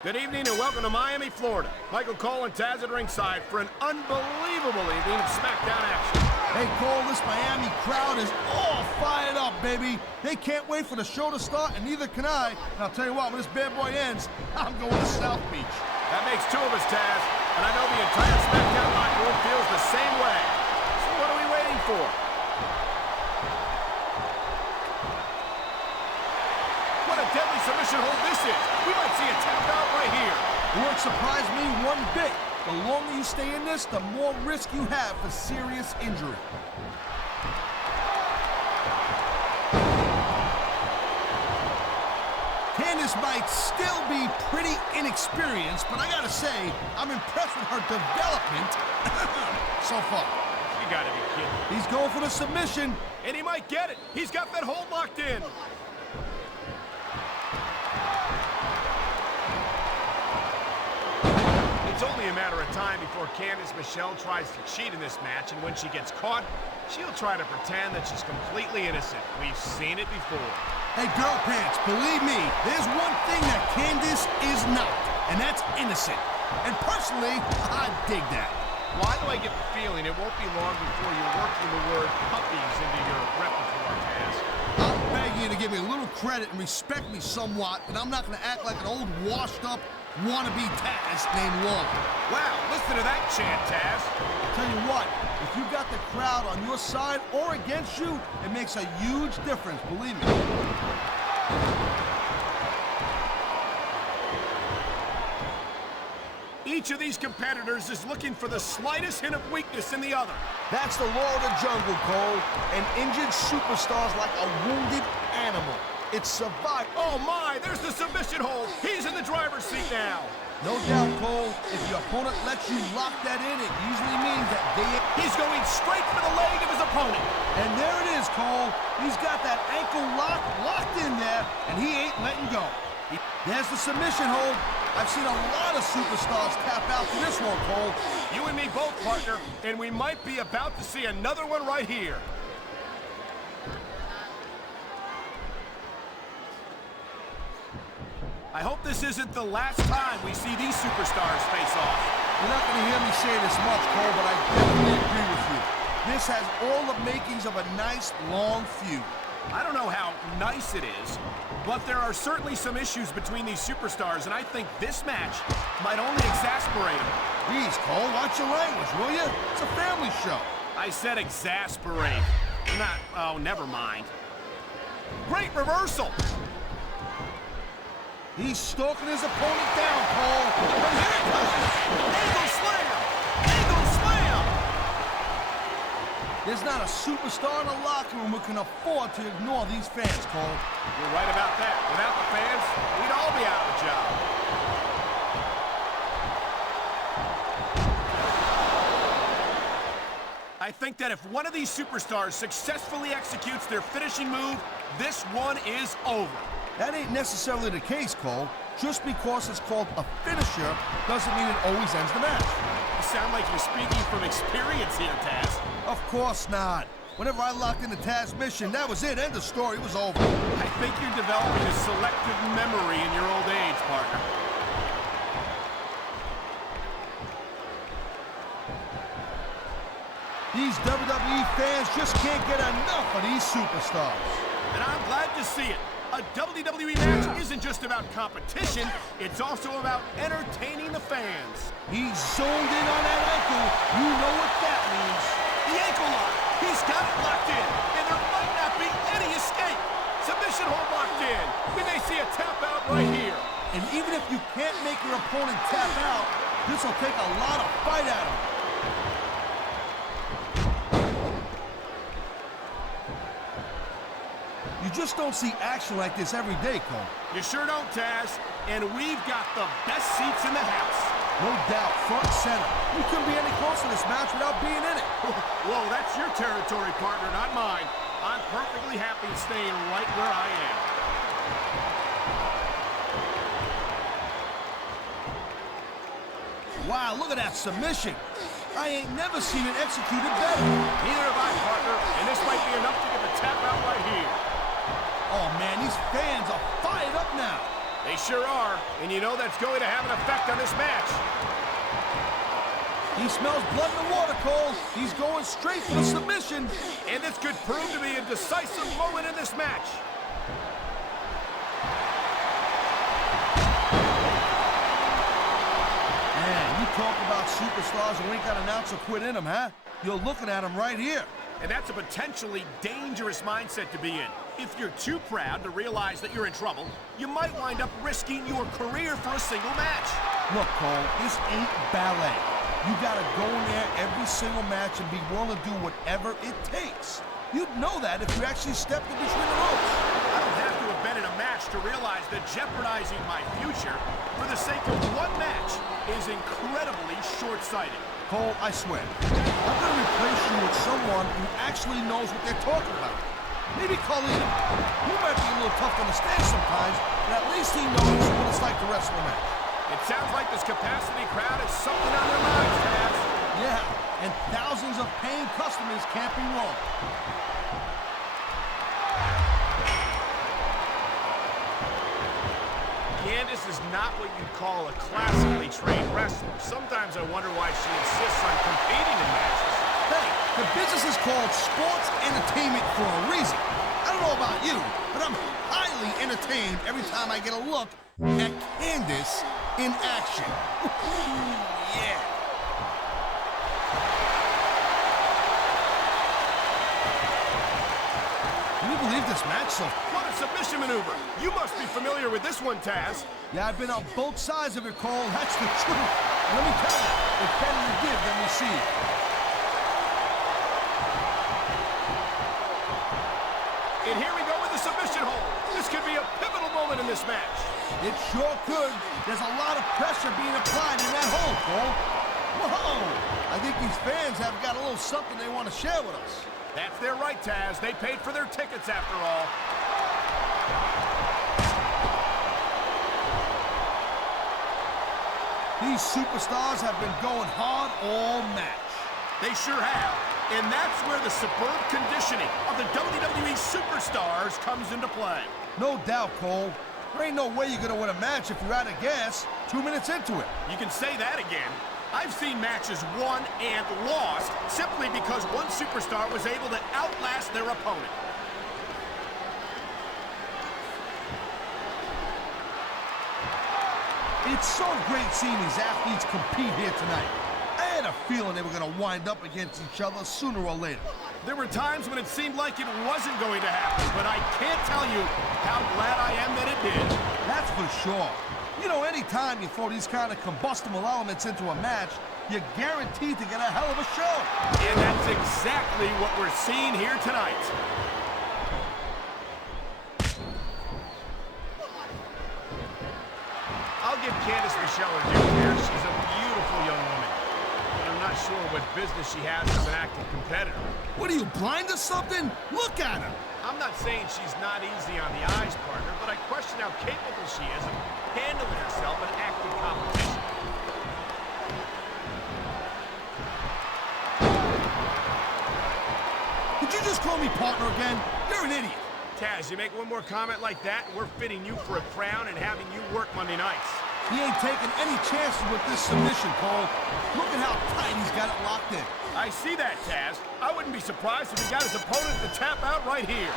Good evening and welcome to Miami, Florida. Michael Cole and Taz at ringside for an unbelievable evening of SmackDown action. Hey Cole, this Miami crowd is all fired up, baby. They can't wait for the show to start, and neither can I. And I'll tell you what, when this bad boy ends, I'm going to South Beach. That makes two of us, Taz, and I know the entire SmackDown locker room feels the same way. So what are we waiting for? What a deadly submission hold this is. We might see a tap out right here. It won't surprise me one bit. The longer you stay in this, the more risk you have for serious injury. Candice might still be pretty inexperienced, but I gotta say, I'm impressed with her development so far. You gotta be kidding. He's going for the submission. And he might get it. He's got that hold locked in. It's only a matter of time before Candice Michelle tries to cheat in this match, and when she gets caught, she'll try to pretend that she's completely innocent. We've seen it before. Hey, girl pants, believe me, there's one thing that Candice is not, and that's innocent. And personally, I dig that. Why do I get the feeling it won't be long before you're working the word puppies into your repertoire, Taz? I'm begging you to give me a little credit and respect me somewhat, and I'm not going to act like an old washed-up wannabe Taz named Long. Wow, listen to that chant, Taz. I'll tell you what, if you got the crowd on your side or against you, it makes a huge difference, believe me. Each of these competitors is looking for the slightest hint of weakness in the other. That's the law of the jungle, Cole. An injured superstar's like a wounded animal. It's survival. Oh my, there's the submission hold. He's in the driver's seat now. No doubt, Cole. If your opponent lets you lock that in, it usually means that He's going straight for the leg of his opponent. And there it is, Cole. He's got that ankle locked in there, and he ain't letting go. There's the submission hold. I've seen a lot of superstars tap out to this one, Cole. You and me both, partner, and we might be about to see another one right here. I hope this isn't the last time we see these superstars face off. You're not going to hear me say this much, Cole, but I definitely agree with you. This has all the makings of a nice, long feud. I don't know how nice it is, but there are certainly some issues between these superstars, and I think this match might only exasperate them. Please, Cole, watch your language, will you? It's a family show. I said exasperate. Oh, never mind. Great reversal. He's stalking his opponent down, Cole. And here it comes! Angle slam! Angle slam! There's not a superstar in the locker room who can afford to ignore these fans, Cole. You're right about that. Without the fans, we'd all be out of a job. I think that if one of these superstars successfully executes their finishing move, this one is over. That ain't necessarily the case, Cole. Just because it's called a finisher doesn't mean it always ends the match. You sound like you're speaking from experience here, Taz. Of course not. Whenever I locked into Taz's mission, that was it. End of story. It was over. I think you're developing a selective memory in your old age, partner. These WWE fans just can't get enough of these superstars. And I'm glad to see it. A WWE match isn't just about competition, it's also about entertaining the fans. He's zoned in on that ankle. You know what that means. The ankle lock. He's got it locked in, and there might not be any escape. Submission hold locked in. We may see a tap out right here. And even if you can't make your opponent tap out, this will take a lot of fight out of him. You just don't see action like this every day, Cole. You sure don't, Taz. And we've got the best seats in the house. No doubt, front and center. You couldn't be any closer to this match without being in it. Whoa, that's your territory, partner, not mine. I'm perfectly happy staying right where I am. Wow, look at that submission. I ain't never seen it executed better. Neither have I, partner, and this might be enough to get the tap out right here. Oh, man, these fans are fired up now. They sure are, and you know that's going to have an effect on this match. He smells blood in the water, Cole. He's going straight for the submission. And this could prove to be a decisive moment in this match. Man, you talk about superstars who ain't got an ounce of quit in them, huh? You're looking at them right here. And that's a potentially dangerous mindset to be in. If you're too proud to realize that you're in trouble, you might wind up risking your career for a single match. Look, Cole, this ain't ballet. You gotta go in there every single match and be willing to do whatever it takes. You'd know that if you actually stepped in between the ropes. I don't have to have been in a match to realize that jeopardizing my future for the sake of one match is incredibly short-sighted. Cole, I swear, I'm gonna replace you with someone who actually knows what they're talking about. Maybe Colleen. He might be a little tough to understand sometimes, but at least he knows what it's like to wrestle a match. It sounds like this capacity crowd has something on their minds, Taz. Yeah, and thousands of paying customers can't be wrong. Candice is not what you'd call a classically trained wrestler. Sometimes I wonder why she insists on competing in matches. Hey, the business is called sports entertainment for a reason. I don't know about you, but I'm highly entertained every time I get a look at Candice in action. Yeah. Can you believe this match so? What a submission maneuver. You must be familiar with this one, Taz. Yeah, I've been on both sides of it, Cole. That's the truth. And let me tell you, it's better to give than receive. And here we go with the submission hold. This could be a pivotal moment in this match. It sure could. There's a lot of pressure being applied in that hold, Cole. Whoa! I think these fans have got a little something they want to share with us. That's their right, Taz. They paid for their tickets after all. These superstars have been going hard all match. They sure have. And that's where the superb conditioning of the WWE superstars comes into play. No doubt, Cole. There ain't no way you're going to win a match if you're out of gas 2 minutes into it. You can say that again. I've seen matches won and lost simply because one superstar was able to outlast their opponent. It's so great seeing these athletes compete here tonight. I had a feeling they were going to wind up against each other sooner or later. There were times when it seemed like it wasn't going to happen, but I can't tell you how glad I am that it did. That's for sure. You know, anytime you throw these kind of combustible elements into a match, you're guaranteed to get a hell of a show. And that's exactly what we're seeing here tonight. I'll give Candice Michelle her due here. She's a beautiful young woman. But I'm not sure what business she has as an active competitor. What are you, blind or something? Look at her. I'm not saying she's not easy on the eyes, partner, but I question how capable she is of handling herself in active competition. Did you just call me partner again? You're an idiot. Taz, you make one more comment like that, and we're fitting you for a crown and having you work Monday nights. He ain't taking any chances with this submission, Cole. Look at how tight he's got it locked in. I see that, Taz. I wouldn't be surprised if he got his opponent to tap out right here.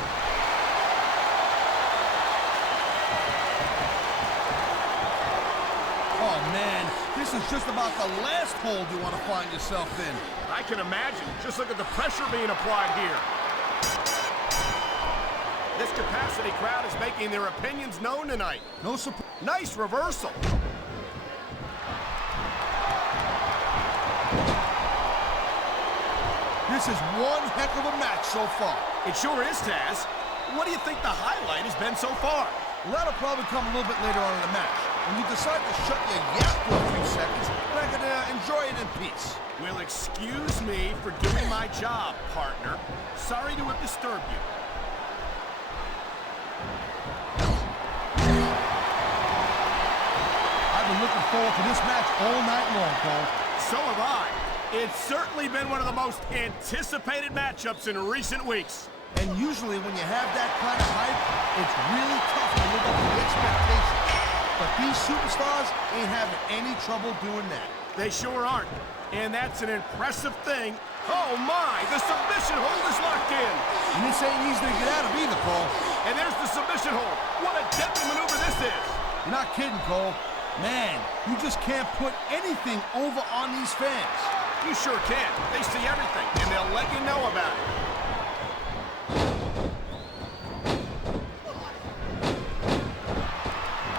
Oh, man, this is just about the last hold you want to find yourself in. I can imagine. Just look at the pressure being applied here. This capacity crowd is making their opinions known tonight. No surprise. Nice reversal. This is one heck of a match so far. It sure is, Taz. What do you think the highlight has been so far? Well, that'll probably come a little bit later on in the match. When you decide to shut your yap for a few seconds, then I can enjoy it in peace. Well, excuse me for doing my job, partner. Sorry to have disturbed you. I've been looking forward to this match all night long, Cole. So have I. It's certainly been one of the most anticipated matchups in recent weeks. And usually when you have that kind of hype, it's really tough to live up to the expectations. but these superstars ain't having any trouble doing that. They sure aren't. And that's an impressive thing. Oh my, the submission hold is locked in. And this ain't easy to get out of either, Cole. And there's the submission hold. What a deadly maneuver this is. You're not kidding, Cole. Man, you just can't put anything over on these fans. You sure can. They see everything, and they'll let you know about it.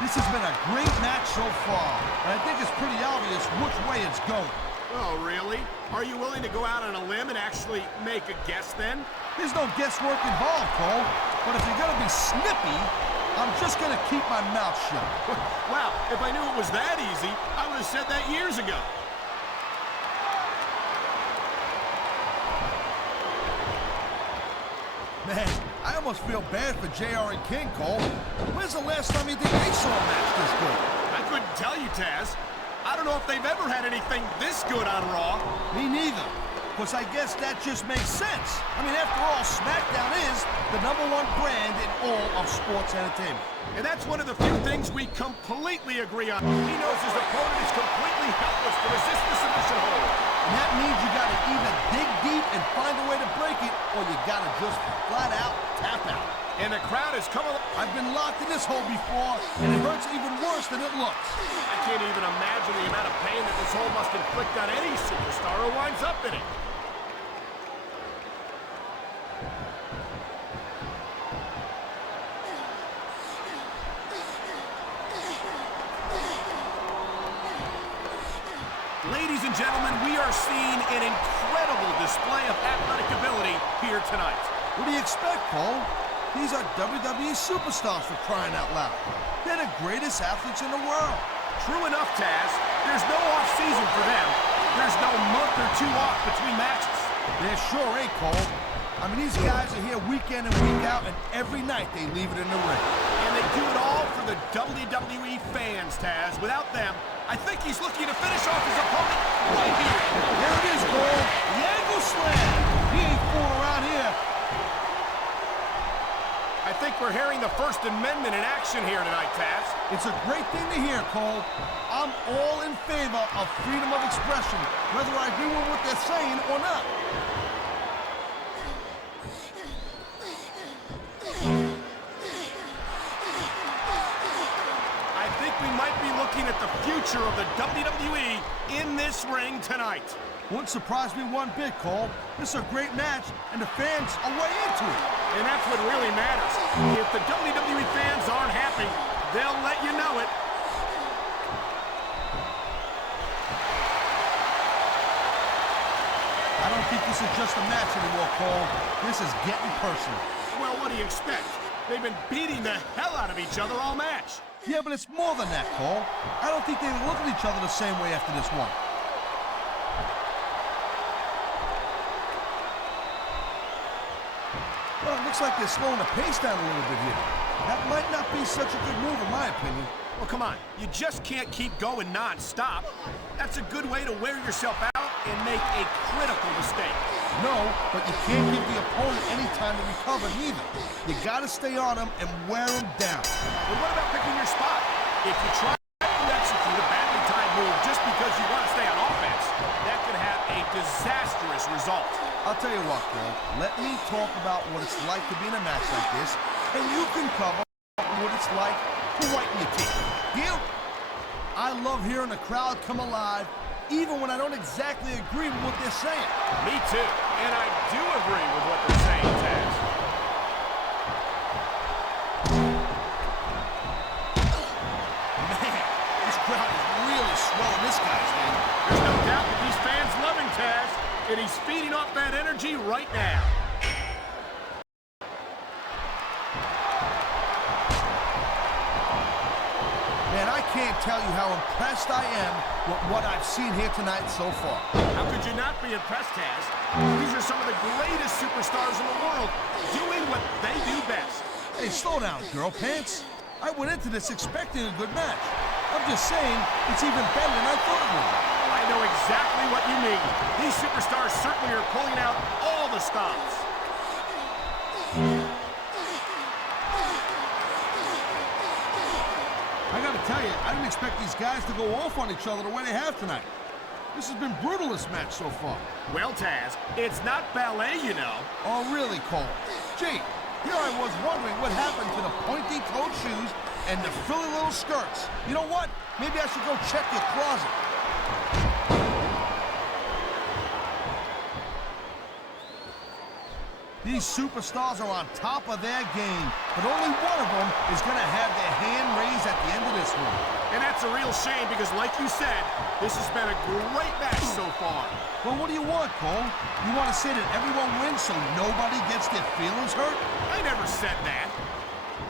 This has been a great match so far, and I think it's pretty obvious which way it's going. Oh, really? Are you willing to go out on a limb and actually make a guess then? There's no guesswork involved, Cole. But if you're going to be snippy, I'm just going to keep my mouth shut. Wow, if I knew it was that easy, I would have said that years ago. Man, I almost feel bad for JR and King, Cole. When's the last time you think they saw a match this good? I couldn't tell you, Taz. I don't know if they've ever had anything this good on Raw. Me neither. Because I guess that just makes sense. I mean, after all, SmackDown is the #1 brand in all of sports entertainment. And that's one of the few things we completely agree on. He knows his opponent is completely helpless to resist the submission hold. And that means you got to either dig deep and find a way to break it, or you got to just flat out tap out. And the crowd is coming. I've been locked in this hole before, and it hurts even worse than it looks. I can't even imagine the amount of pain that this hole must inflict on any superstar who winds up in it. Ladies and gentlemen, we are seeing an incredible display of athletic ability here tonight. What do you expect, Cole? These are WWE superstars, for crying out loud. They're the greatest athletes in the world. True enough, Taz. There's no off-season for them. There's no month or two off between matches. There sure ain't, Cole. I mean, these guys are here week in and week out, and every night they leave it in the ring. And they do it all for the WWE fans, Taz. Without them, I think he's looking to finish off his opponent right here. There it is, Cole. The angle slam. He ain't fooling around here. I think we're hearing the First Amendment in action here tonight, Taz. It's a great thing to hear, Cole. I'm all in favor of freedom of expression, whether I agree with what they're saying or not. I think we might be looking at the future of the WWE in this ring tonight. Wouldn't surprise me one bit, Cole. This is a great match, and the fans are way into it. And that's what really matters. If the WWE fans aren't happy, they'll let you know it. I don't think this is just a match anymore, Cole. This is getting personal. Well, what do you expect? They've been beating the hell out of each other all match. Yeah, but it's more than that, Cole. I don't think they look at each other the same way after this one. Well, it looks like they're slowing the pace down a little bit here. That might not be such a good move, in my opinion. Well, come on. You just can't keep going non-stop. That's a good way to wear yourself out and make a critical mistake. No, but you can't give the opponent any time to recover neither. You gotta stay on them and wear them down. Well, what about picking your spot? If you try to execute a badly timed move just because you want to stay on offense, that could have a disastrous result. I'll tell you what, Cole. Let me talk about what it's like to be in a match like this, and you can cover what it's like to whiten your teeth. Deal? I love hearing the crowd come alive, even when I don't exactly agree with what they're saying. Me too. And I do agree with what they're saying, Taz. Man, this crowd is really swelling this guy's head. There's no doubt that these fans love him, Taz. And he's feeding off that energy right now. Man, I can't tell you how impressed I am with what I've seen here tonight so far. How could you not be impressed, Taz? These are some of the greatest superstars in the world doing what they do best. Hey, slow down, girl pants. I went into this expecting a good match. I'm just saying it's even better than I thought it would be. I know exactly what you mean. These superstars certainly are pulling out all the stops. I gotta tell you, I didn't expect these guys to go off on each other the way they have tonight. This has been brutal, this match so far. Well, Taz, it's not ballet, you know. Oh, really, Cole? Gee, here I was wondering what happened to the pointy-toed shoes and the frilly little skirts. You know what? Maybe I should go check your closet. These superstars are on top of their game, but only one of them is going to have their hand raised at the end of this one. And that's a real shame because, like you said, this has been a great match so far. Well, what do you want, Cole? You want to say that everyone wins so nobody gets their feelings hurt? I never said that.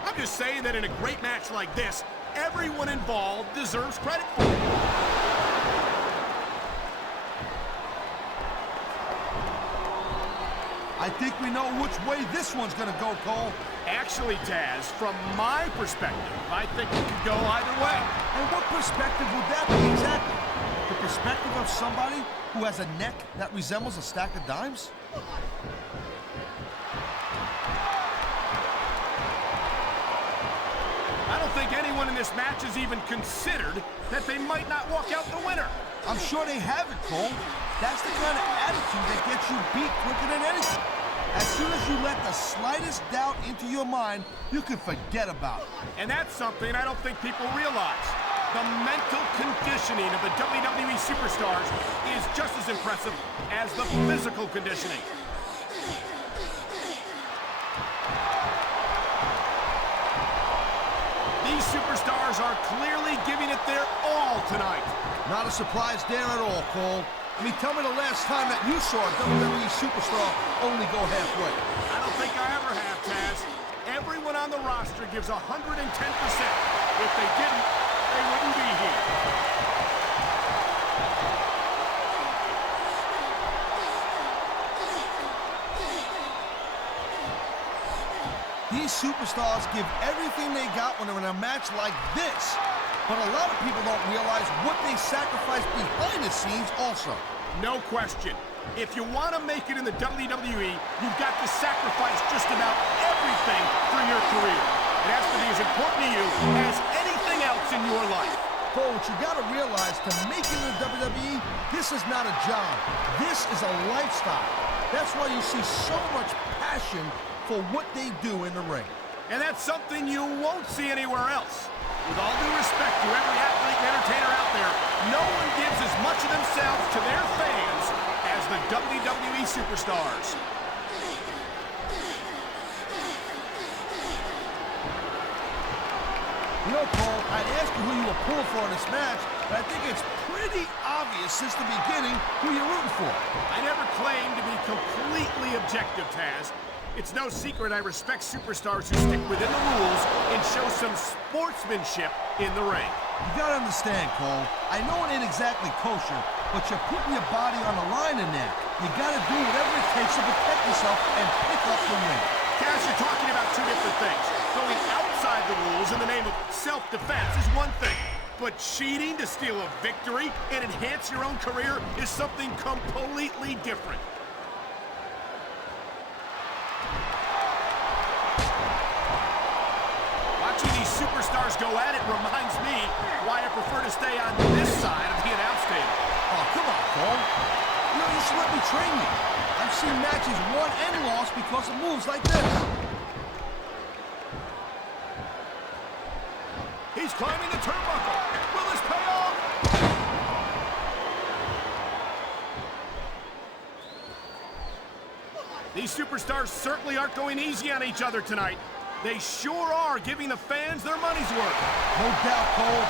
I'm just saying that in a great match like this, everyone involved deserves credit for it. I think we know which way this one's gonna go, Cole. Actually, Taz, from my perspective, I think it could go either way. And what perspective would that be exactly? The perspective of somebody who has a neck that resembles a stack of dimes? I don't think anyone in this match has even considered that they might not walk out the winner. I'm sure they haven't, Cole. That's the kind of attitude that gets you beat quicker than anything. As soon as you let the slightest doubt into your mind, you can forget about it. And that's something I don't think people realize. The mental conditioning of the WWE superstars is just as impressive as the physical conditioning. These superstars are clearly giving it their all tonight. Not a surprise there at all, Cole. I mean, tell me the last time that you saw a WWE superstar only go halfway. I don't think I ever have, Taz. Everyone on the roster gives 110%. If they didn't, they wouldn't be here. These superstars give everything they got when they're in a match like this. But a lot of people don't realize what they sacrifice behind the scenes also. No question. If you want to make it in the WWE, you've got to sacrifice just about everything for your career. It has to be as important to you as anything else in your life. Cole, what you got to realize, to make it in the WWE, this is not a job. This is a lifestyle. That's why you see so much passion for what they do in the ring. And that's something you won't see anywhere else. With all due respect to every athlete and entertainer out there, no one gives as much of themselves to their fans as the WWE superstars. You know, Cole, I'd ask you who you were pulling for in this match, but I think it's pretty obvious since the beginning who you're rooting for. I never claimed to be completely objective, Taz. It's no secret I respect superstars who stick within the rules and show some sportsmanship in the ring. You gotta understand, Cole, I know it ain't exactly kosher, but you're putting your body on the line in there. You gotta do whatever it takes to protect yourself and pick up the win. Taz, you're talking about two different things. Going outside the rules in the name of self-defense is one thing, but cheating to steal a victory and enhance your own career is something completely different. Watching these superstars go at it reminds me why I prefer to stay on this side of the announce table. Oh, come on, Cole. You know, you should let me train you. I've seen matches won and lost because of moves like this. He's climbing the turnbuckle. Will this pay off? These superstars certainly aren't going easy on each other tonight. They sure are giving the fans their money's worth. No doubt, Cole.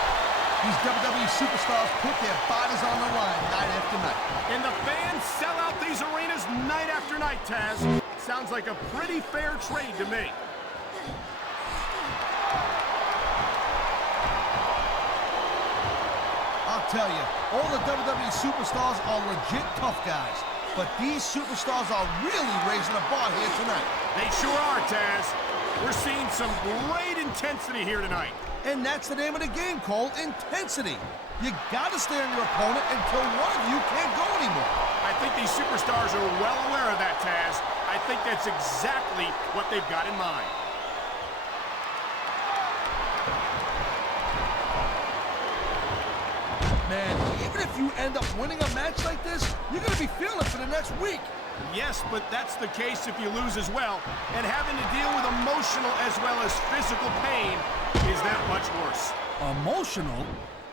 These WWE superstars put their bodies on the line night after night. And the fans sell out these arenas night after night, Taz. Sounds like a pretty fair trade to me. I'll tell you, all the WWE superstars are legit tough guys. But these superstars are really raising the bar here tonight. They sure are, Taz. We're seeing some great intensity here tonight. And that's the name of the game, Cole, intensity. You gotta stay on your opponent until one of you can't go anymore. I think these superstars are well aware of that, Taz. I think that's exactly what they've got in mind. you end up winning a match like this, you're going to be feeling it for the next week. Yes, but that's the case if you lose as well. And having to deal with emotional as well as physical pain is that much worse. Emotional?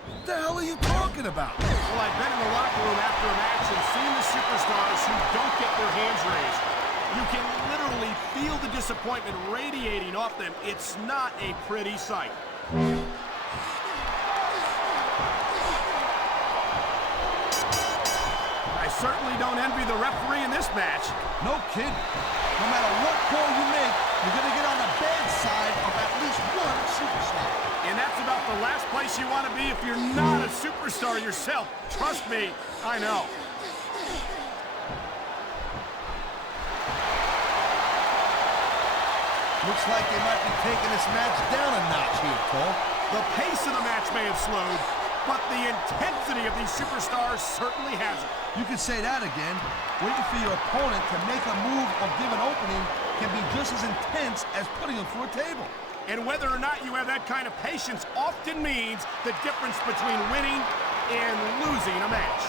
What the hell are you talking about? Well, I've been in the locker room after a match and seen the superstars who don't get their hands raised. You can literally feel the disappointment radiating off them. It's not a pretty sight. I certainly don't envy the referee in this match. No kidding. No matter what call you make, you're going to get on the bad side of at least one superstar. And that's about the last place you want to be if you're not a superstar yourself. Trust me, I know. Looks like they might be taking this match down a notch here, Cole. The pace of the match may have slowed, but the intensity of these superstars certainly hasn't. You can say that again. Waiting for your opponent to make a move or give an opening can be just as intense as putting them through a table. And whether or not you have that kind of patience often means the difference between winning and losing a match.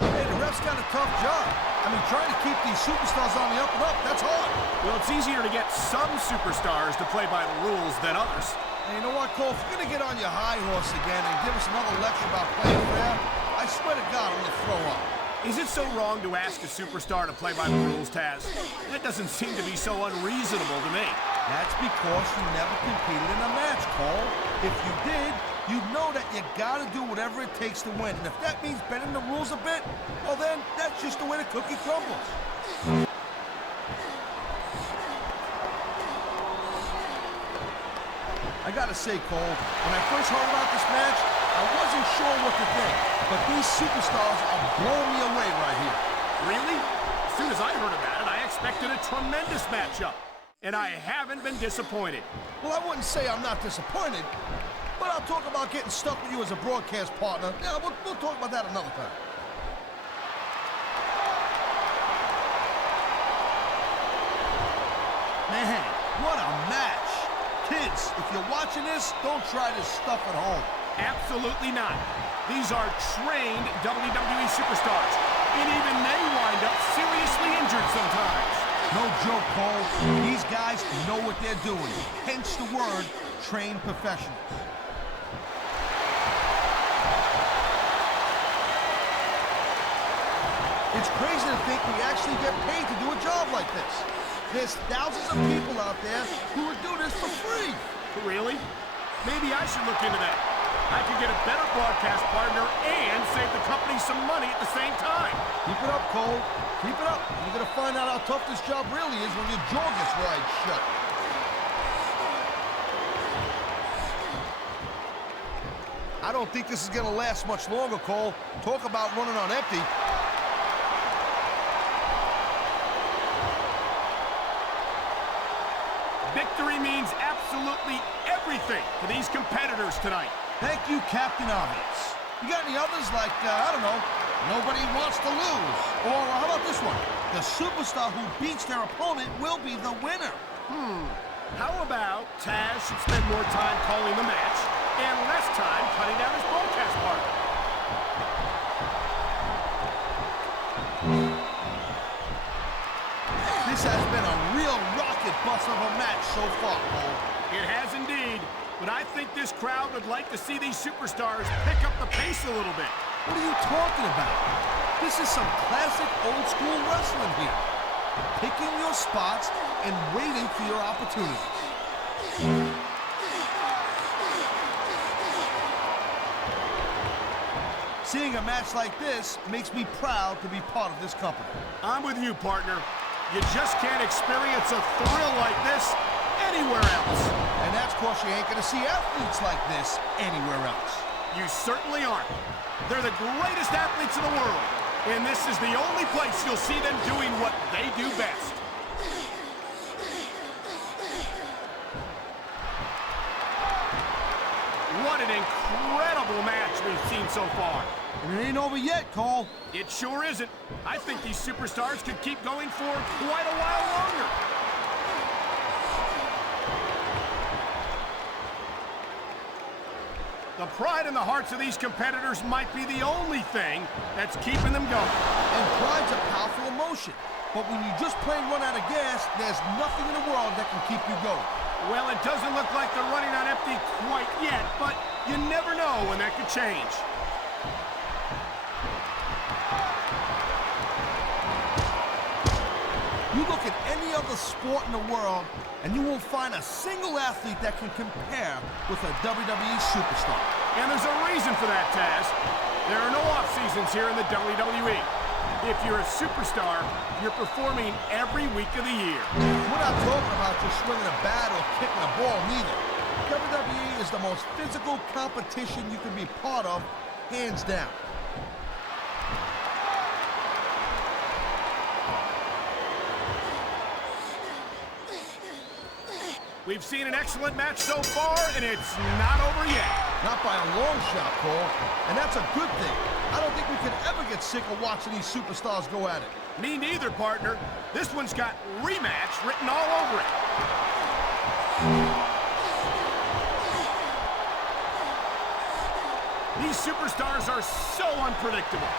Hey, the ref's got a tough job. I mean, trying to keep these superstars on the up and up, that's hard. Well, it's easier to get some superstars to play by the rules than others. And you know what, Cole? If you're going to get on your high horse again and give us another lecture about playing fair, I swear to God, I'm going to throw up. Is it so wrong to ask a superstar to play by the rules, Taz? That doesn't seem to be so unreasonable to me. That's because you never competed in a match, Cole. If you did, you'd know that you gotta do whatever it takes to win. And if that means bending the rules a bit, well then, that's just the way the cookie crumbles. I gotta say, Cole, when I first heard about this match, I wasn't sure what to think. But these superstars are blowing me away right here. Really? As soon as I heard about it, I expected a tremendous matchup. And I haven't been disappointed. Well, I wouldn't say I'm not disappointed, but I'll talk about getting stuck with you as a broadcast partner. Yeah, we'll talk about that another time. Man, what a match. Kids, if you're watching this, don't try this stuff at home. Absolutely not. These are trained WWE superstars, and even they wind up seriously injured sometimes. No joke, Cole. These guys know what they're doing. Hence the word, trained professionals. It's crazy to think we actually get paid to do a job like this. There's thousands of people out there who would do this for free. Really? Maybe I should look into that. I could get a better broadcast partner and save the company some money at the same time. Keep it up, Cole. Keep it up. You're going to find out how tough this job really is when your jaw gets wide shut. I don't think this is going to last much longer, Cole. Talk about running on empty. Victory means absolutely everything to these competitors tonight. Thank you, Captain Obvious. You got any others like, I don't know, nobody wants to lose? Or how about this one? The superstar who beats their opponent will be the winner. How about Taz should spend more time calling the match and less time cutting down his broadcast partner? This has been a real rocket bus of a match so far, Cole. It has indeed, but I think this crowd would like to see these superstars pick up the pace a little bit. What are you talking about? This is some classic old-school wrestling here. Picking your spots and waiting for your opportunities. Seeing a match like this makes me proud to be part of this company. I'm with you, partner. You just can't experience a thrill like this anywhere else. And that's because you ain't gonna see athletes like this anywhere else. You certainly aren't. They're the greatest athletes in the world, and this is the only place you'll see them doing what they do best. What an incredible match we've seen so far. And it ain't over yet, Cole. It sure isn't. I think these superstars could keep going for quite a while longer. The pride in the hearts of these competitors might be the only thing that's keeping them going. And pride's a powerful emotion. But when you just plain run out of gas, there's nothing in the world that can keep you going. Well, it doesn't look like they're running on empty quite yet, but you never know when that could change. You look at any other sport in the world, and you won't find a single athlete that can compare with a WWE superstar. And there's a reason for that, Taz. There are no off-seasons here in the WWE. If you're a superstar, you're performing every week of the year. We're not talking about just swinging a bat or kicking a ball, neither. WWE is the most physical competition you can be part of, hands down. We've seen an excellent match so far, and it's not over yet. Not by a long shot, Cole. And that's a good thing. I don't think we could ever get sick of watching these superstars go at it. Me neither, partner. This one's got rematch written all over it. These superstars are so unpredictable.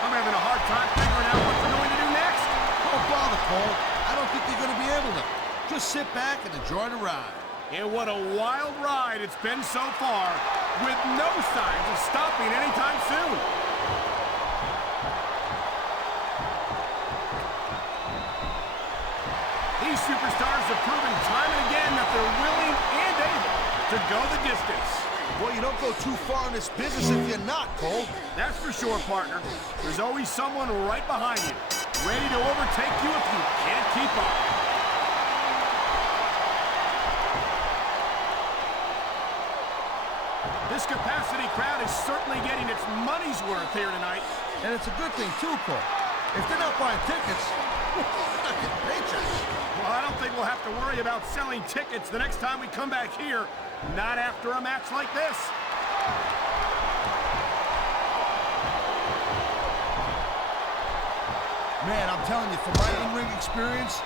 I'm having a hard time figuring out what they're going to do next. Don't bother, Cole. I don't think they're going to be able to. Just sit back and enjoy the ride. And what a wild ride it's been so far, with no signs of stopping anytime soon. These superstars have proven time and again that they're willing and able to go the distance. Well, you don't go too far in this business if you're not, Cole. That's for sure, partner. There's always someone right behind you, ready to overtake you if you can't keep up. This capacity crowd is certainly getting its money's worth here tonight. And it's a good thing, too, Cole. If they're not buying tickets, they're not getting paychecks. Well, I don't think we'll have to worry about selling tickets the next time we come back here. Not after a match like this. Man, I'm telling you, from my in-ring experience,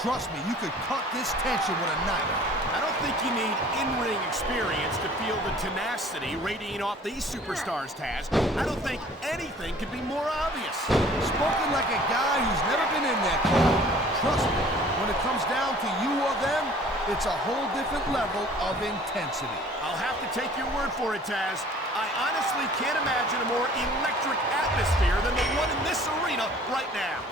trust me, you could cut this tension with a knife. I don't think you need in-ring experience to feel the tenacity radiating off these superstars, Taz. I don't think anything could be more obvious. Spoken like a guy who's never been in there, Cole. Trust me, when it comes down to you or them, it's a whole different level of intensity. I'll have to take your word for it, Taz. I honestly can't imagine a more electric atmosphere than the one in this arena right now.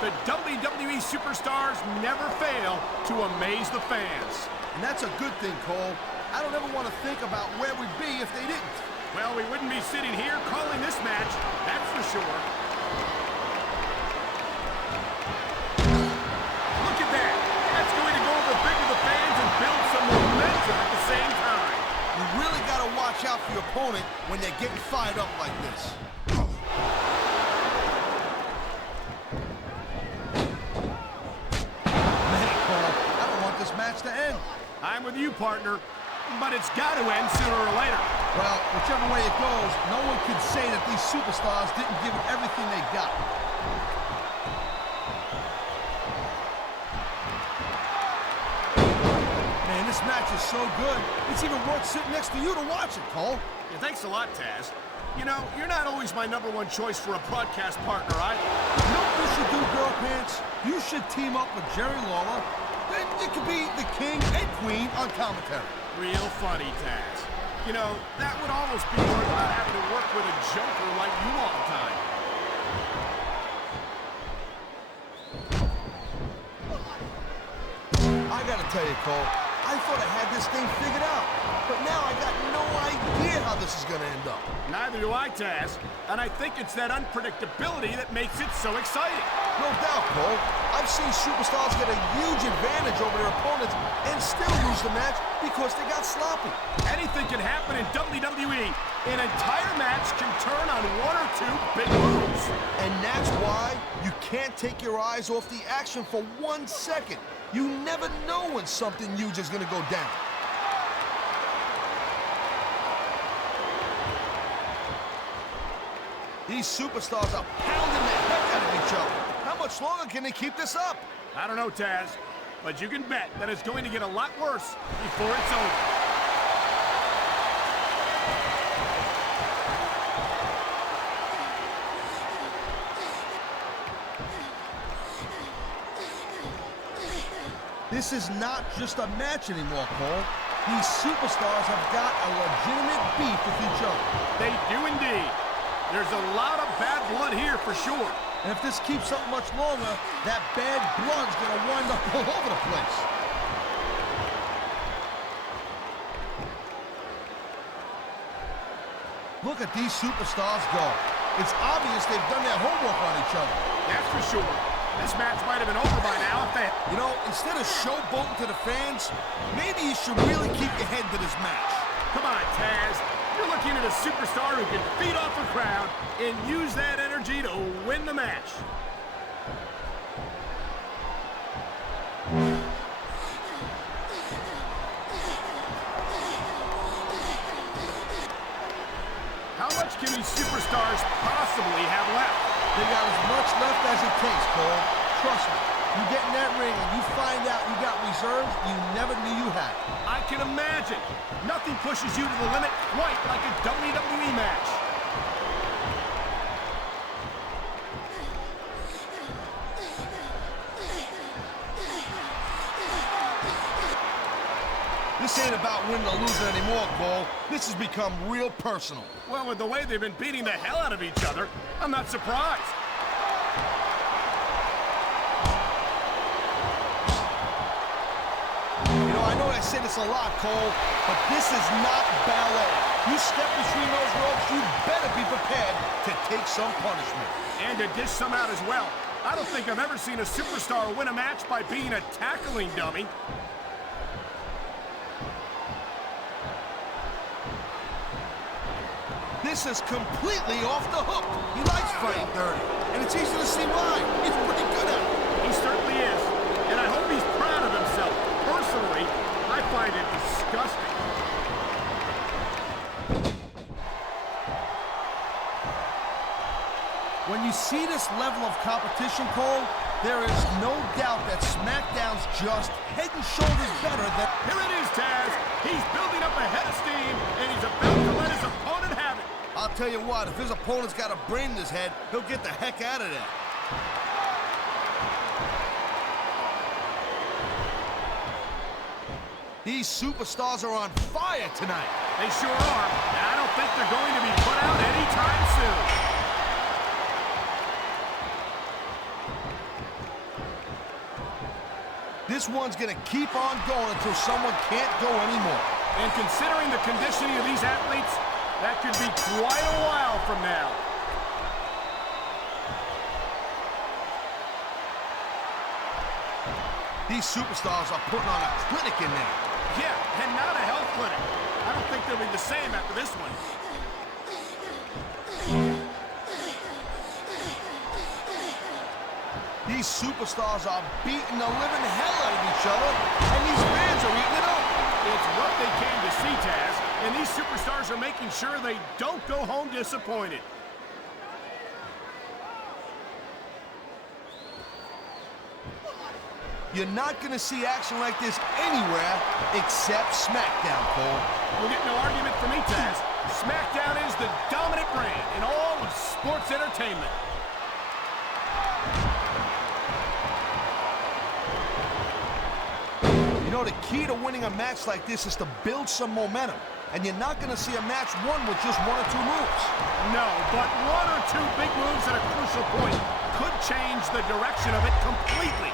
The WWE superstars never fail to amaze the fans. And that's a good thing, Cole. I don't ever want to think about where we'd be if they didn't. Well, we wouldn't be sitting here calling this match, that's for sure. Look at that. That's going to go over big to the fans and build some momentum at the same time. You really got to watch out for your opponent when they're getting fired up like this. To end. I'm with you, partner, but it's got to end sooner or later. Well, whichever way it goes, no one can say that these superstars didn't give it everything they got. Man, this match is so good, it's even worth sitting next to you to watch it, Cole. Yeah, thanks a lot, Taz. You know, you're not always my #1 choice for a broadcast partner, You know what you should do, Girl Pants? You should team up with Jerry Lawler. Then you could be the king and queen on commentary. Real funny, Taz. You know, that would almost be worth not having to work with a joker like you all the time. I gotta tell you, Cole, I thought I had this thing figured out. But now I got no idea how this is gonna end up. Neither do I, Taz. And I think it's that unpredictability that makes it so exciting. No doubt, Cole. I've seen superstars get a huge advantage over their opponents and still lose the match because they got sloppy. Anything can happen in WWE. An entire match can turn on one or two big moves. And that's why you can't take your eyes off the action for 1 second. You never know when something huge is gonna go down. These superstars are pounding the heck out of each other. How much longer can they keep this up? I don't know, Taz, but you can bet that it's going to get a lot worse before it's over. This is not just a match anymore, Cole. These superstars have got a legitimate beef with each other. They do indeed. There's a lot of bad blood here for sure. And if this keeps up much longer, that bad blood's gonna wind up all over the place. Look at these superstars go. It's obvious they've done their homework on each other. That's for sure. This match might have been over by now if they... You know, instead of showboating to the fans, maybe you should really keep your head to this match. Come on, Taz. You're looking at a superstar who can feed off a crowd and use that energy to win the match. How much can these superstars possibly have left? They got as much left as it takes, Cole. Trust me. You get in that ring and you find out you got reserves you never knew you had. I can imagine. Nothing pushes you to the limit quite like a WWE match. This ain't about winning or losing anymore, Cole. This has become real personal. Well, with the way they've been beating the hell out of each other, I'm not surprised. You know, I know I say this a lot, Cole, but this is not ballet. You step between those ropes, you better be prepared to take some punishment. And to dish some out as well. I don't think I've ever seen a superstar win a match by being a tackling dummy. This is completely off the hook. He likes fighting dirty, and it's easy to see why. He's pretty good at it. He certainly is, and I hope he's proud of himself. Personally, I find it disgusting. When you see this level of competition, Cole, there is no doubt that SmackDown's just head and shoulders better than... Here it is, Taz. He's building up a head of steam, and he's about to let his opponent have it. I'll tell you what, if his opponent's got a brain in his head, he'll get the heck out of there. These superstars are on fire tonight. They sure are, and I don't think they're going to be put out anytime soon. This one's gonna keep on going until someone can't go anymore. And considering the conditioning of these athletes, that could be quite a while from now. These superstars are putting on a clinic in there. Yeah, and not a health clinic. I don't think they'll be the same after this one. These superstars are beating the living hell out of each other, and these fans are eating it up. It's what they came to see, Taz, and these superstars are making sure they don't go home disappointed. You're not going to see action like this anywhere except SmackDown, Cole. We'll get no argument from me, Taz. SmackDown is the dominant brand in all of sports entertainment. You know, the key to winning a match like this is to build some momentum. And you're not going to see a match won with just one or two moves. No, but one or two big moves at a crucial point could change the direction of it completely.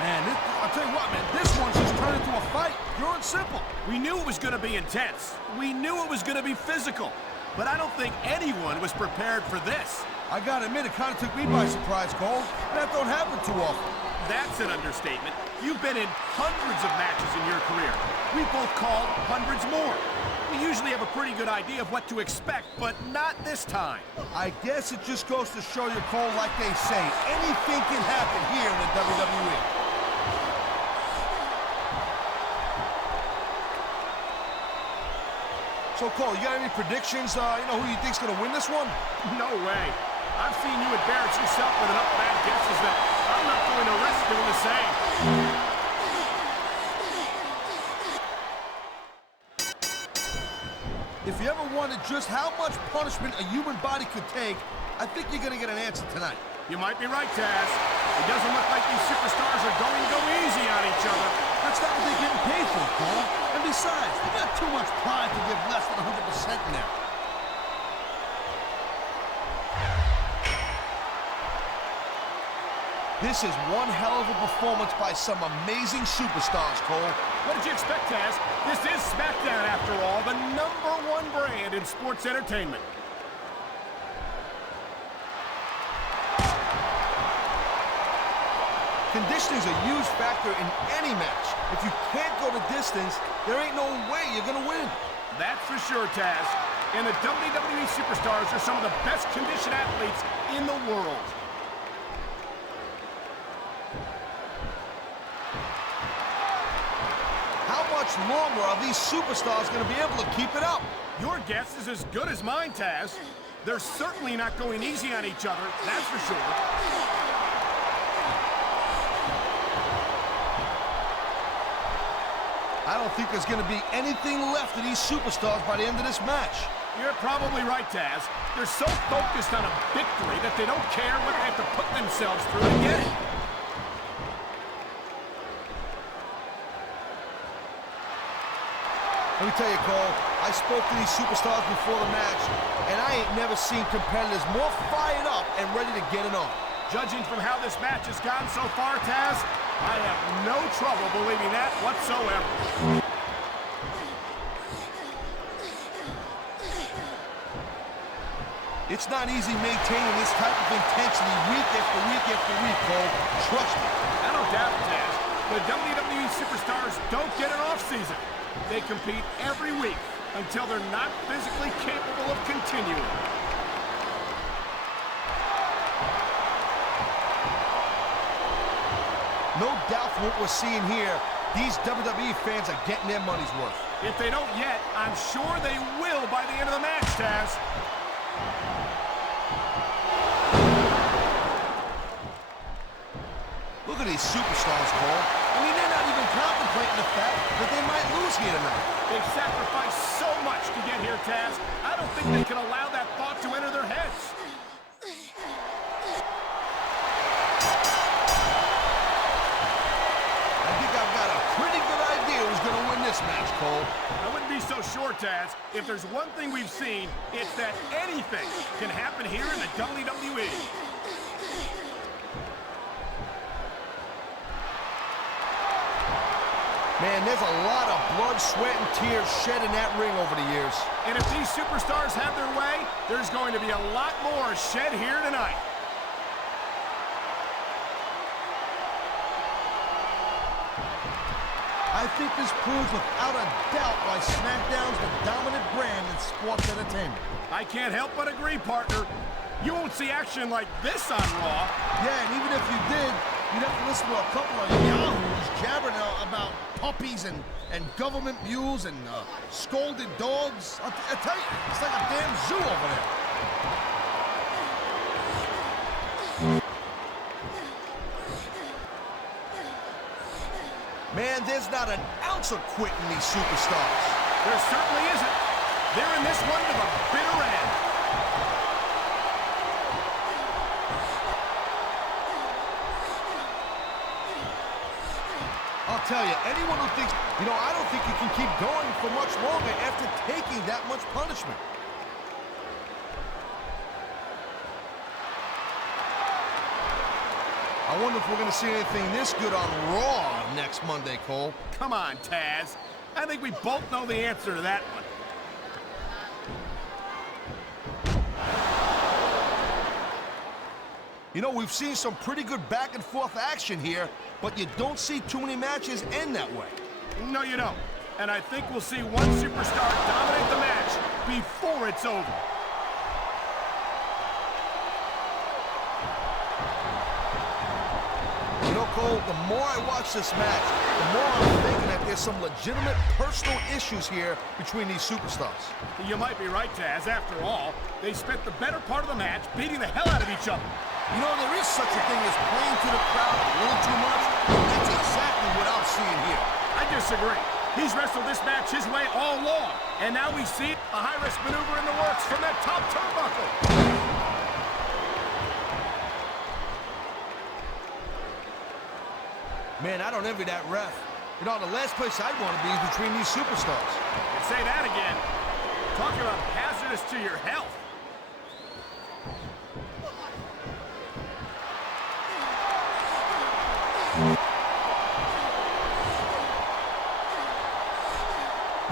Man, I'll tell you what, man, this one's just turned into a fight, pure and simple. We knew it was going to be intense. We knew it was going to be physical. But I don't think anyone was prepared for this. I gotta admit, it kind of took me by surprise, Cole. That don't happen too often. That's an understatement. You've been in hundreds of matches in your career. We've both called hundreds more. We usually have a pretty good idea of what to expect, but not this time. I guess it just goes to show you, Cole, like they say, anything can happen here in the WWE. So, Cole, you got any predictions, who you think's going to win this one? No way. I've seen you embarrass yourself with enough bad guesses that I'm not going to risk doing the same. If you ever wondered just how much punishment a human body could take, I think you're going to get an answer tonight. You might be right, Taz. It doesn't look like these superstars are going to go easy on each other. That's not what they're getting paid for, Cole. And besides, they got too much pride to give less than 100% in there. This is one hell of a performance by some amazing superstars, Cole. What did you expect, Taz? This is SmackDown, after all, the #1 brand in sports entertainment. Conditioning is a huge factor in any match. If you can't go the distance, there ain't no way you're gonna win. That's for sure, Taz. And the WWE superstars are some of the best conditioned athletes in the world. How much longer are these superstars gonna be able to keep it up? Your guess is as good as mine, Taz. They're certainly not going easy on each other, that's for sure. I don't think there's going to be anything left of these superstars by the end of this match. You're probably right, Taz. They're so focused on a victory that they don't care what they have to put themselves through to get it. Let me tell you, Cole, I spoke to these superstars before the match, and I ain't never seen competitors more fired up and ready to get it on. Judging from how this match has gone so far, Taz, I have no trouble believing that whatsoever. It's not easy maintaining this type of intensity week after week after week, Cole. Trust me. I don't doubt it, Taz. The WWE superstars don't get an off-season. They compete every week until they're not physically capable of continuing. No doubt from what we're seeing here, these WWE fans are getting their money's worth. If they don't yet, I'm sure they will by the end of the match, Taz. Look at these superstars, Cole. I mean, they're not even contemplating the fact that they might lose here tonight. They've sacrificed so much to get here, Taz. I don't think they can allow that thought to enter their heads. I think I've got a pretty good idea who's going to win this match, Cole. I wouldn't be so sure, Taz. If there's one thing we've seen, it's that anything can happen here in the WWE. Man, there's a lot of blood, sweat, and tears shed in that ring over the years. And if these superstars have their way, there's going to be a lot more shed here tonight. I think this proves without a doubt why SmackDown's the dominant brand in sports entertainment. I can't help but agree, partner. You won't see action like this on Raw. Yeah, and even if you did, you'd have to listen to a couple of yahoos jabbering about puppies and government mules and scolded dogs. I tell you, it's like a damn zoo over there. Man, there's not an ounce of quit in these superstars. There certainly isn't. They're in this one to the bitter end. I'll tell you, anyone who thinks, I don't think you can keep going for much longer after taking that much punishment. I wonder if we're going to see anything this good on Raw next Monday, Cole. Come on, Taz. I think we both know the answer to that one. We've seen some pretty good back-and-forth action here, but you don't see too many matches end that way. No, you don't. And I think we'll see one superstar dominate the match before it's over. You know, Cole, the more I watch this match, the more I'm thinking that there's some legitimate personal issues here between these superstars. You might be right, Taz. After all, they spent the better part of the match beating the hell out of each other. You know, there is such a thing as playing to the crowd a little too much, and that's exactly what I'm seeing here. I disagree. He's wrestled this match his way all along, and now we see a high-risk maneuver in the works from that top turnbuckle. Man, I don't envy that ref. You know, the last place I'd want to be is between these superstars. And say that again. Talking about hazardous to your health.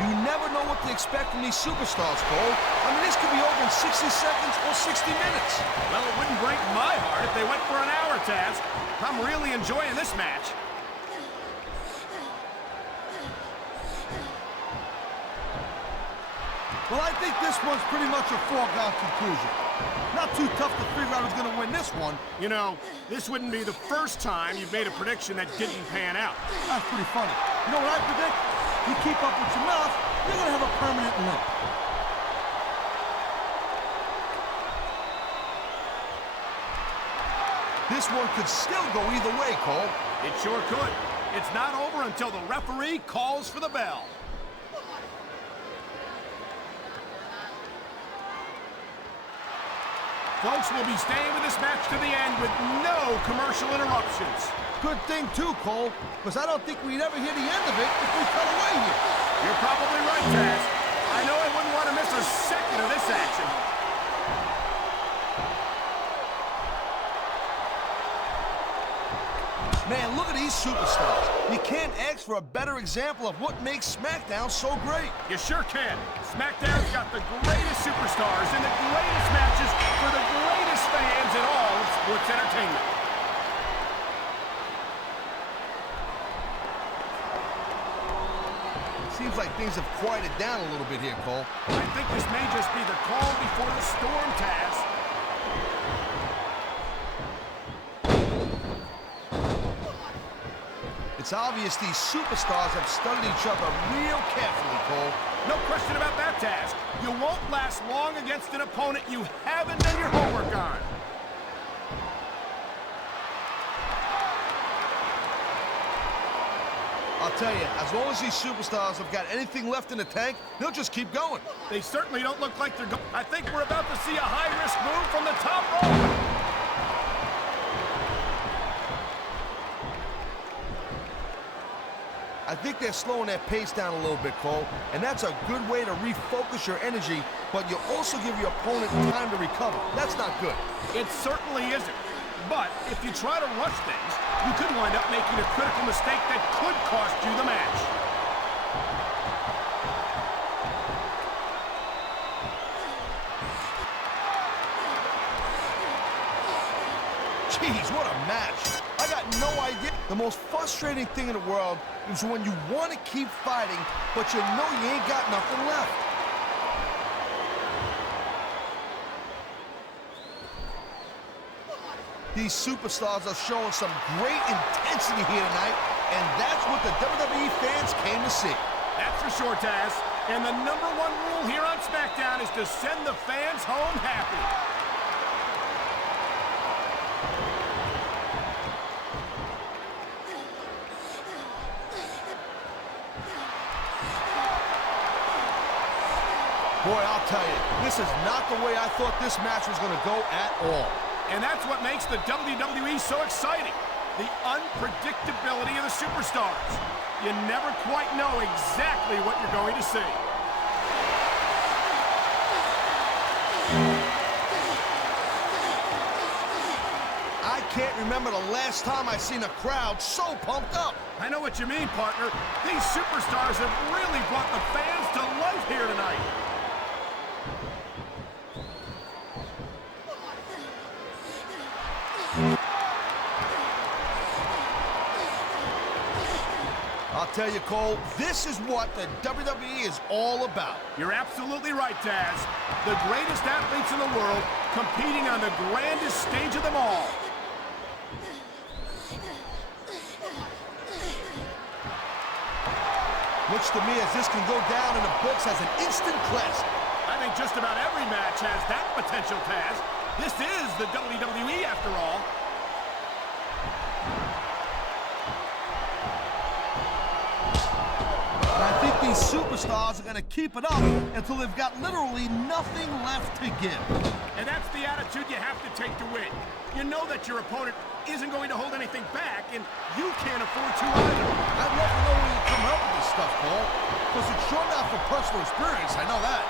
You never know what to expect from these superstars, Cole. I mean, this could be over in 60 seconds or 60 minutes. Well, it wouldn't break my heart if they went for an hour, Taz. I'm really enjoying this match. Well, I think this one's pretty much a foregone conclusion. Not too tough to figure out who's going to win this one. You know, this wouldn't be the first time you've made a prediction that didn't pan out. That's pretty funny. You know what I predict? You keep up with your mouth, you're going to have a permanent limp. This one could still go either way, Cole. It sure could. It's not over until the referee calls for the bell. Folks, will be staying with this match to the end with no commercial interruptions. Good thing, too, Cole, because I don't think we'd ever hear the end of it if we cut away here. You're probably right, Taz. I know I wouldn't want to miss a second of this action. Man, look at these superstars. You can't ask for a better example of what makes SmackDown so great. You sure can. SmackDown's got the greatest superstars and the greatest matches for the greatest fans in all of sports entertainment. Seems like things have quieted down a little bit here, Cole. I think this may just be the calm before the storm, Taz. It's obvious these superstars have studied each other real carefully, Cole. No question about that, Taz. You won't last long against an opponent you haven't done your homework on. I'll tell you, as long as these superstars have got anything left in the tank, they'll just keep going. They certainly don't look like they're going. I think we're about to see a high-risk move from the top rope. I think they're slowing their pace down a little bit, Cole, and that's a good way to refocus your energy, but you also give your opponent time to recover. That's not good. It certainly isn't. But if you try to rush things, you could wind up making a critical mistake that could cost you the match. Jeez, what a match. I got no idea. The most frustrating thing in the world is when you want to keep fighting, but you know you ain't got nothing left. These superstars are showing some great intensity here tonight, and that's what the WWE fans came to see. That's for sure, Taz. And the #1 rule here on SmackDown is to send the fans home happy. Boy, I'll tell you, this is not the way I thought this match was going to go at all. And that's what makes the WWE so exciting. The unpredictability of the superstars. You never quite know exactly what you're going to see. I can't remember the last time I seen a crowd so pumped up. I know what you mean, partner. These superstars have really brought the fans to life here tonight. I'll tell you, Cole, this is what the WWE is all about. You're absolutely right, Taz. The greatest athletes in the world competing on the grandest stage of them all. Looks to me as this can go down in the books as an instant classic. I think just about every match has that potential, Taz. This is the WWE after all. And I think these superstars are going to keep it up until they've got literally nothing left to give. And that's the attitude you have to take to win. You know that your opponent isn't going to hold anything back, and you can't afford to either. I'd love to know where you come up with this stuff, Cole, because it's sure not from personal experience, I know that.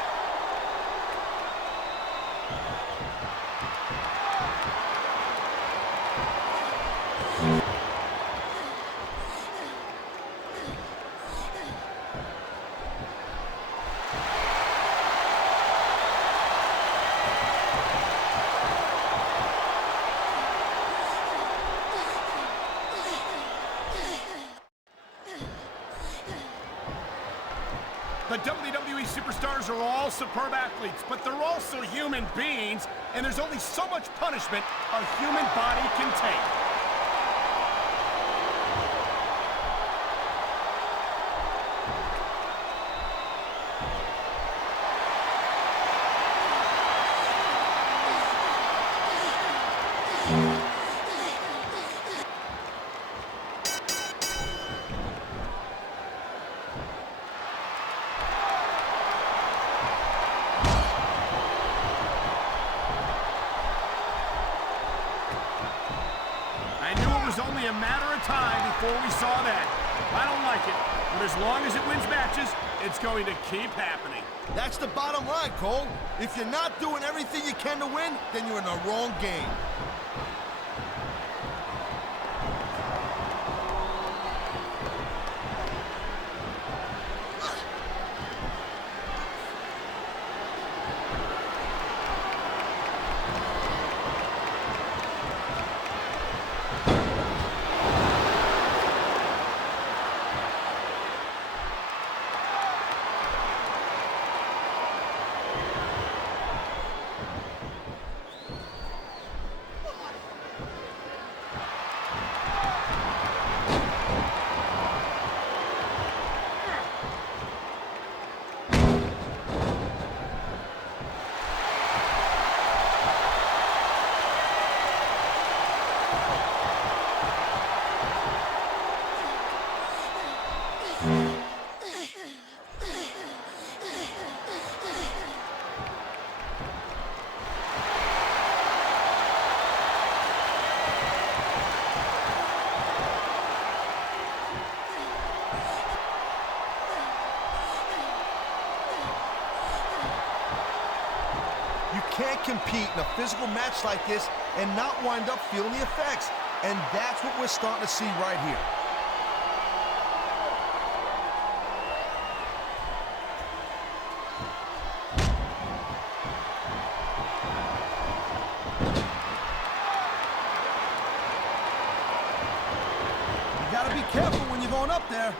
The WWE superstars are all superb athletes, but they're also human beings, and there's only so much punishment a human body can take. Only a matter of time before we saw that. I don't like it, but as long as it wins matches, it's going to keep happening. That's the bottom line, Cole. If you're not doing everything you can to win, then you're in the wrong game. You can't compete in a physical match like this and not wind up feeling the effects. And that's what we're starting to see right here. You gotta be careful when you're going up there.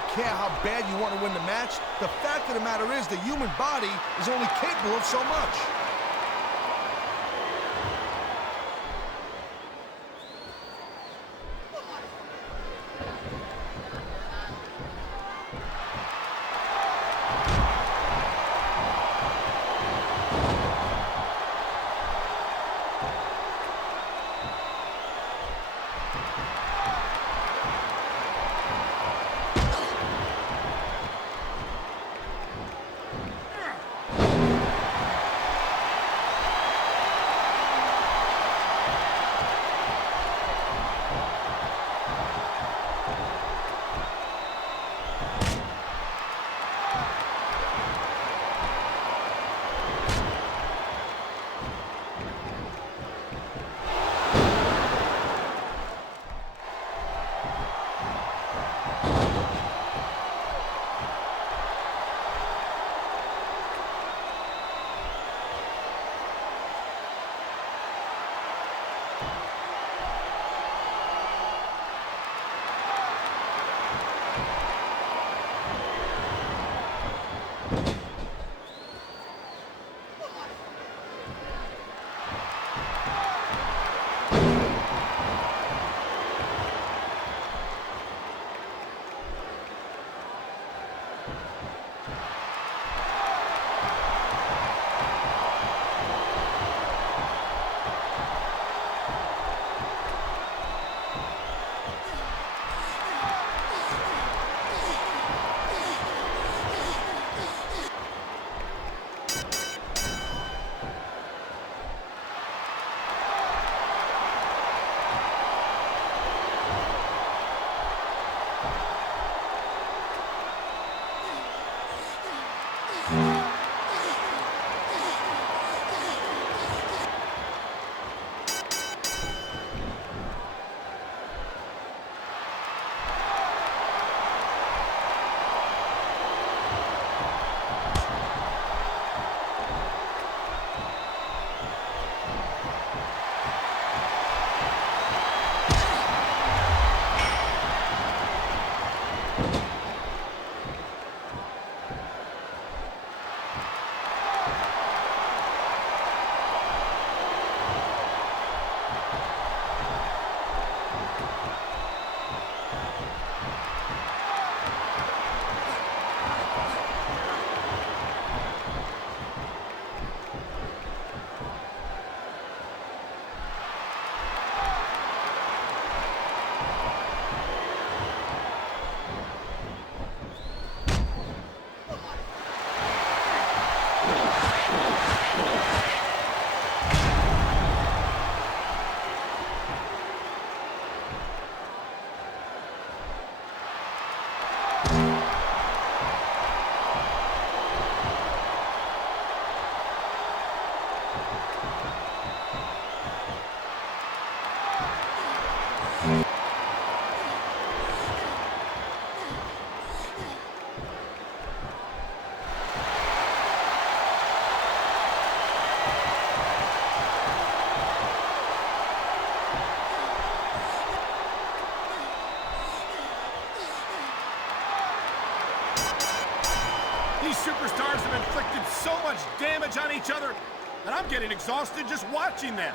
don't care how bad you want to win the match. The fact of the matter is the human body is only capable of so much. These superstars have inflicted so much damage on each other that I'm getting exhausted just watching them.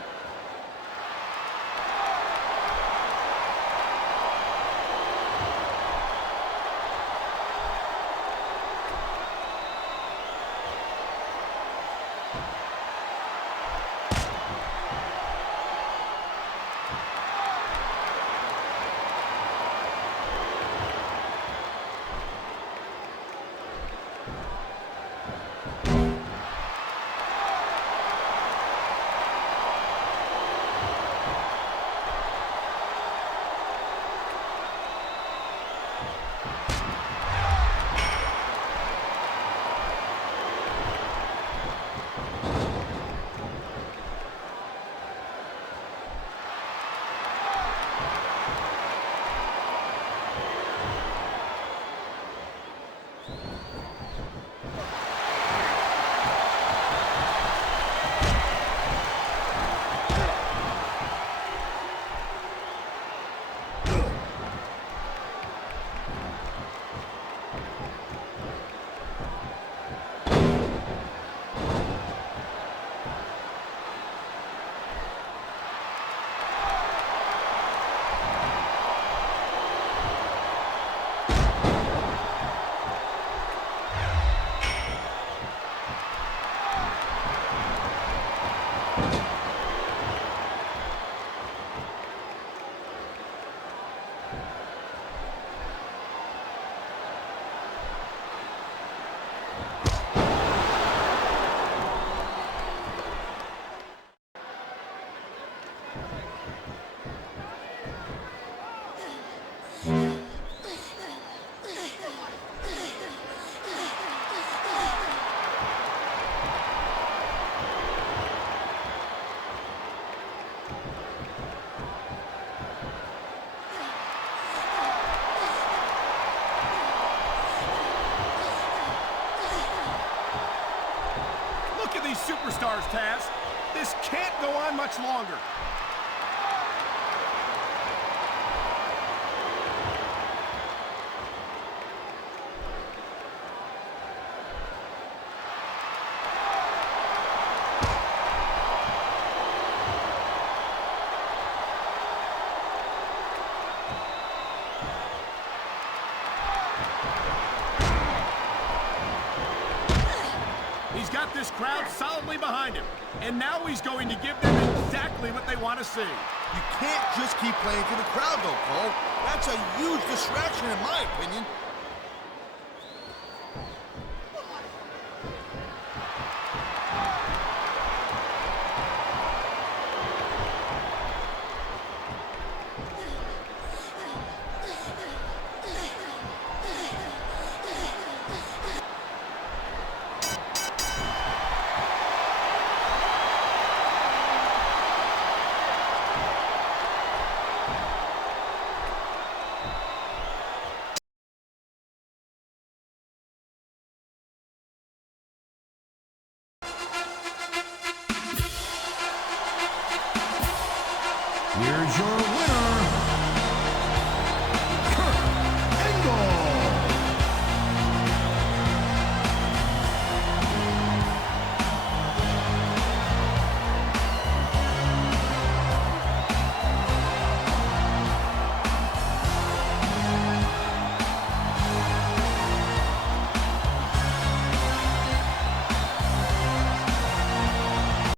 these superstars, Taz. This can't go on much longer. He's got this crowd solidly behind him, and now he's going to give them exactly what they want to see. You can't just keep playing to the crowd, though, Cole. That's a huge distraction, in my opinion.